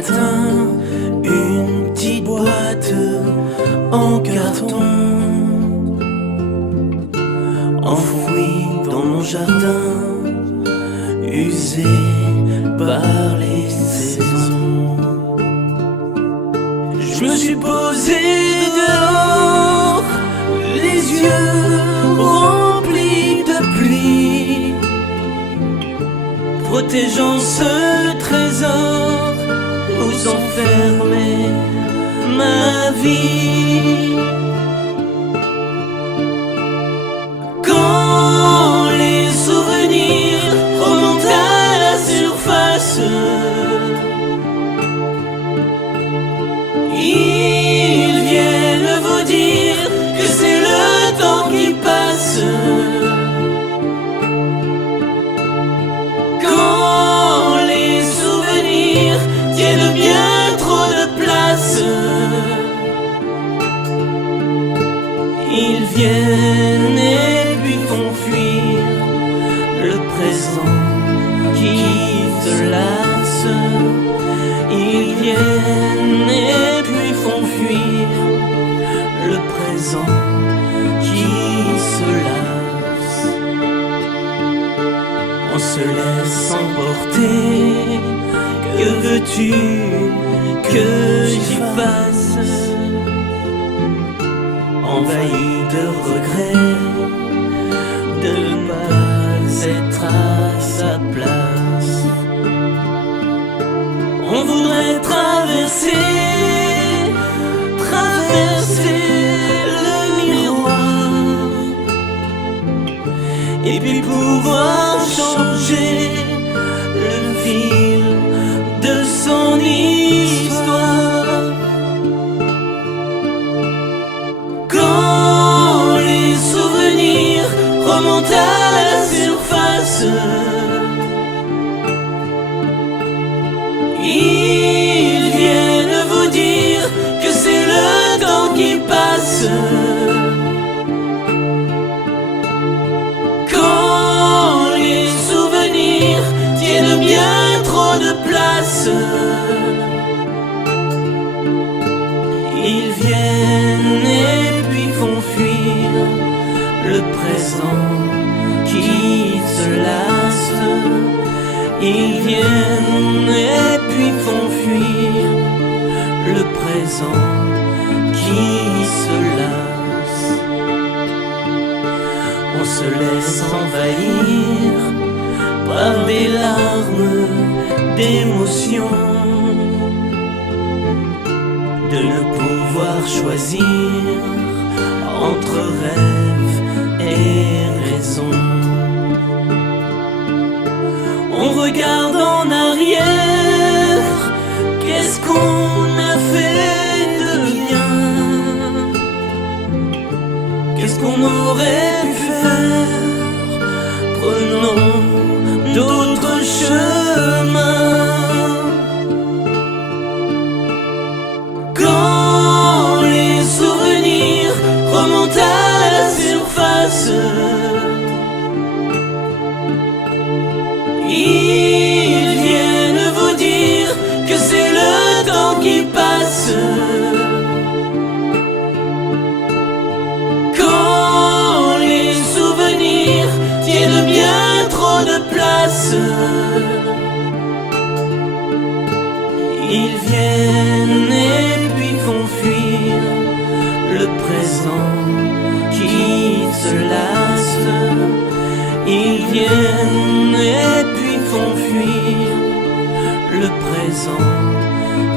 matin, une petite boîte en carton, enfouie dans mon jardin, usé par les saisons. Je me suis posé dehors, les yeux remplis de pluie, protégeant ce trésor où s'enfermait ma vie. Quand les souvenirs remontent à la surface, ils viennent vous dire que c'est le temps qui passe. Quand les souvenirs tiennent bien trop de place, ils viennent et puis font fuir le présent qui te lasse. Ils viennent et puis font fuir le présent qui se lasse. On se laisse emporter, que veux-tu que j'y fasse? Envahi de regrets, de ne pas être à sa place. On voudrait traverser le miroir, et puis pouvoir changer le fil de son histoire. Quand les souvenirs remontent à la surface, ils viennent vous dire que c'est le temps qui passe. Quand les souvenirs tiennent bien trop de place, ils viennent et puis font fuir le présent qui se lasse. Ils viennent et puis font fuir le présent qui se lasse. On se laisse envahir par des larmes d'émotion, de ne pouvoir choisir entre rêve et raison. On regarde en arrière, qu'est-ce qu'on a fait de bien? Qu'est-ce qu'on aurait pu faire? Prenons d'autres chemins. Quand les souvenirs remontent à la surface, ils viennent vous dire que c'est le temps qui passe. Quand les souvenirs tiennent bien trop de place, ils viennent et puis font fuir le présent qui se lasse. Ils viennent et puis font fuir le présent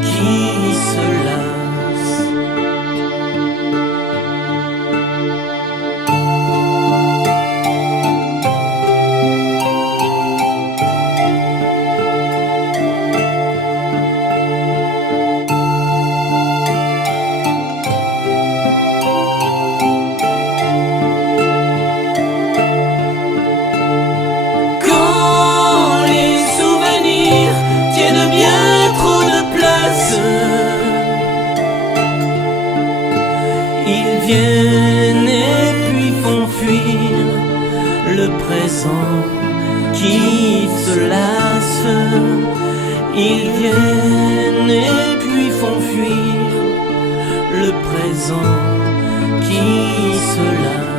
qui se lasse. Ils viennent et puis font fuir le présent qui se lasse. Ils viennent le présent qui se lasse.